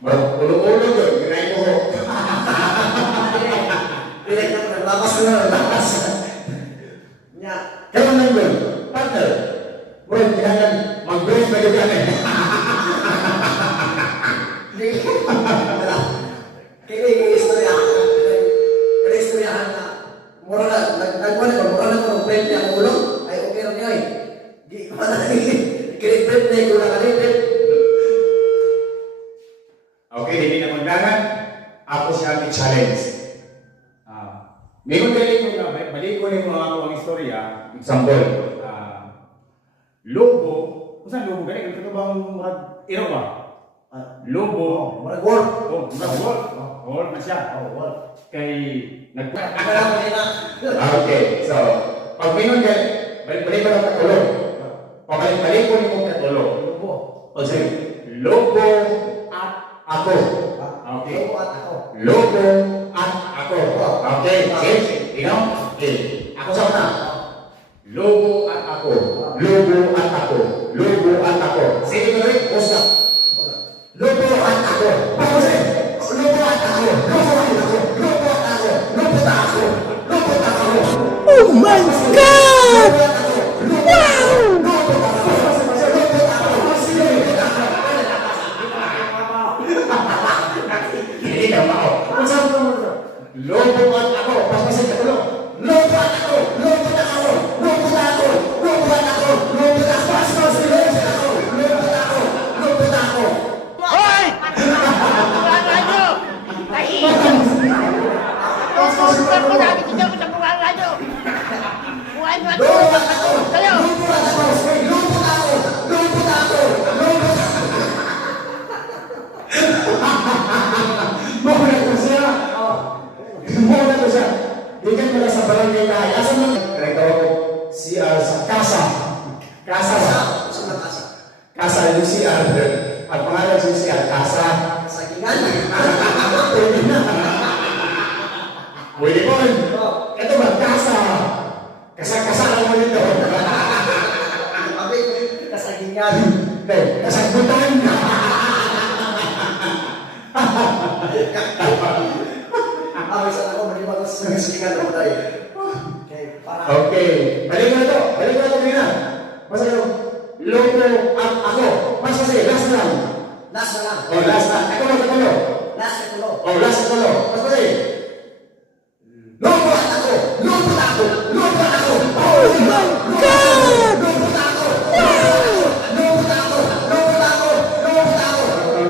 Ulo-ulo doon, ginay ko ho. Direct na naglakas na naglakas. Nya. Kaya lang doon, partner. Bro, kailangan mag-brace na yung kanin. Kini istorya. Kini istorya na mura na nagkuhan ko mura na ko friend niya ulo ay okay ra niya ay. Di pa na kini friend niya ko na kanipit. Okay, hindi na magdangan. Ako siya i-challenge. Mayroon kayo kung balik ko rin mo ako ang istorya. Example, lobo. Kung saan lobo ganyan? Ito bang iraw ba? Lobo. Mura gol. Oh, wolf. Wolf na siya. Oh, gol. Kay Akala mo na. Okay, so pag minun ka, balik ko ng katulog. Pabalik ko rin mong katulog. Lobo. O sige, lobo at ako. Okay. Lobo at ako. Lobo at ako. Okay, sige. Ikaw? Okay. Ako sa una. Lobo at ako. Lobo at ako. Lobo at ako. Sige mo rin, usap. Lobo at ako. Pause. Lobo at ako. Lobo at ako. Lobo at ako. Lobo at ako. Lobo at ako. Oh my God! Wow! Hindi na ba ako? Kung saan mo mo? Lobo at ako. Pasasin ka tulog. Lobo at ako. Lobo at ako. Lobo at ako. Lobo at ako. Lobo at ako. Pasasin ka ako. Lobo at ako. Lobo at ako. Hoy! Wala nyo! Tahimik! Susunod ko namin dito sa mga radyo! Buhay mo at Lobo at ako. kayo! Lobo at ako. Lobo at ako. Lobo at ako. Lobo at ako. Muna ko siya. Muna ko siya. Dikan mo na sa barangay tayo. Asa mo? Nagtawag ko CR sa Kasa. Kasa ba? Sa kasa. Kasa yung CR. At pangalan si CR, Kasa. Sagingan. Pwede na. Pwede po. Ito ba? Kasa. Kasa lang mo nito. Abi kasagingan. Kasagbutan. Abi sa ako maliban sa kasagingan ako dai. Okay, para. Okay. Balik mo na to. Balik mo na to, Rina. Basta kayo. Lobo at ako. Basta kasi, last na lang. Last na lang. Oh, last na. Ako lang. Last na tulo. Oh, last na to. Basta kasi,